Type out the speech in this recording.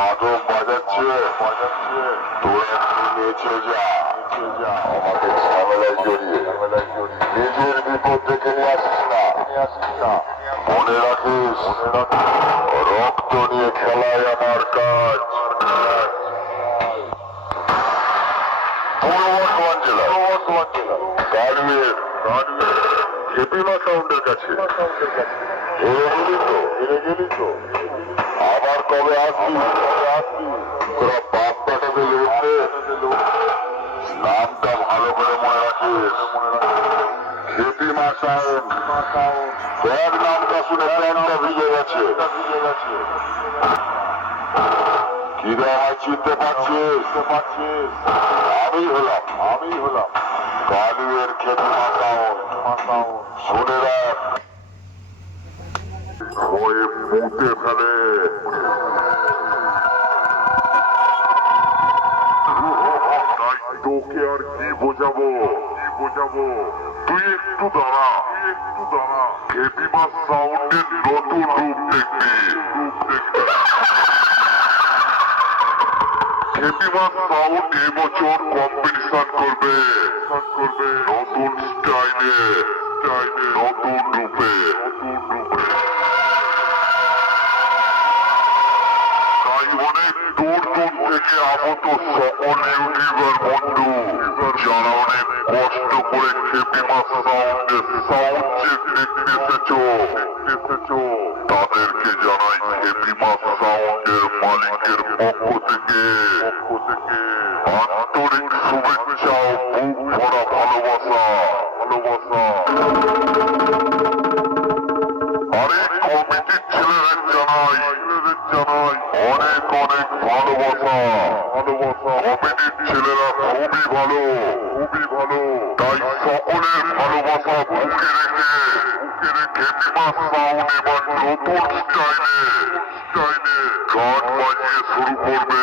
মাদক বাজাচ্ছে তোরা নিচে যা আমাকে ঝামেলায় জড়িয়ে নিজের বিপদ দেখে নিয়ে আসিস না মনে রাখিস রক্ত নিয়ে খেলায় আমার কাজ। পূর্ব বর্ধমান জেলা গাড়ুয়ের হেপিমা সাউন্ডের কাছে গেলি তো আবার কবে আসবি তোরা বাপ কাটাতে লেগেছে নামটা ভালো করে মনে রাখিস হেপিমা সাউন্ড ব্যাগ নামটা শুনে প্যান্টটা ভিজে গেছে কি রে আমায় চিনতে পারছিস আমি হলাম গাড়ুয়ের হেপিমা সাউন্ড শুনে রাখ হয়ে মুতে ফেলে তাই তোকে আর কি বোঝাবো তুই একটু দাঁড়া হেপিমা সাউন্ডের নতুন রূপ দেখবি হেপিমা সাউন্ড এবছর কম্পিটিশন করবে নতুন স্টাইলে নতুন রূপে তাই অনেক দূর থেকে আগত সকল ইউটিউবার বন্ধু যারা অনেক কষ্ট করে হেপিমা সাউন্ডের সাউন্ড চেক দেখতে এসেছো তাদেরকে জানাই হেপিমা সাউন্ডের মালিকের পক্ষ থেকে আন্তরিক শুভেচ্ছা ও বুক ভরা ভালোবাসা আরে কমিটির ছেলেদের জানাই অনেক ভালোবাসা কমিটির ছেলেরা খুবই ভালো তাই সকলের ভালোবাসা বুকে রেখে হেপিমা সাউন্ড এবার নতুন স্টাইলে গান বাজিয়ে শুরু করবে।